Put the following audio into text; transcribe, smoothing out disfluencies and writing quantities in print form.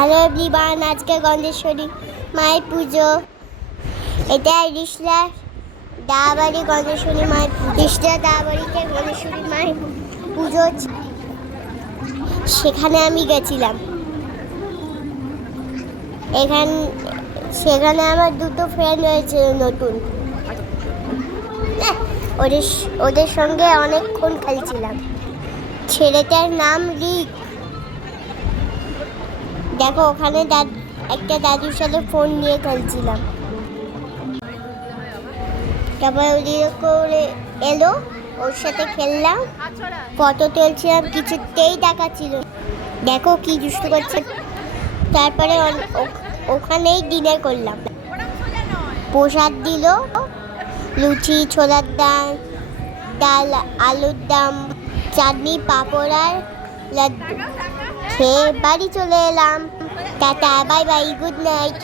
Hello everyone, আজকে গন্ধেশ্বরী মায়ের পুজো। এটা রিশলা দাবাড়ি গন্ধেশ্বরী মায়ের রিশলা দাবাড়িতে গন্ধেশ্বরী মায়ের পুজো। সেখানে আমি গেছিলাম। সেখানে আমার দুটো ফ্রেন্ড হয়েছে নতুন। ওদের সঙ্গে অনেকক্ষণ খেলছিলাম। ছেলেটার নাম রিক। দেখো ওখানে একটা দাদুর সাথে ফোন নিয়ে খেলছিলাম। তারপর ওদিকে করে এলো, ওর সাথে খেললাম, ফটো তুলছিলাম, কিছুতেই দেখাচ্ছিল। দেখো কি দুষ্টু করছে। তারপরে ওখানেই ডিনার করলাম। প্রসাদ দিল, লুচি, ছোলার ডাল, আলুর দম, চাটনি, পাঁপড় আর লাড্ডু খেয়ে বাড়ি চলে এলাম। Tata, bye bye, good night.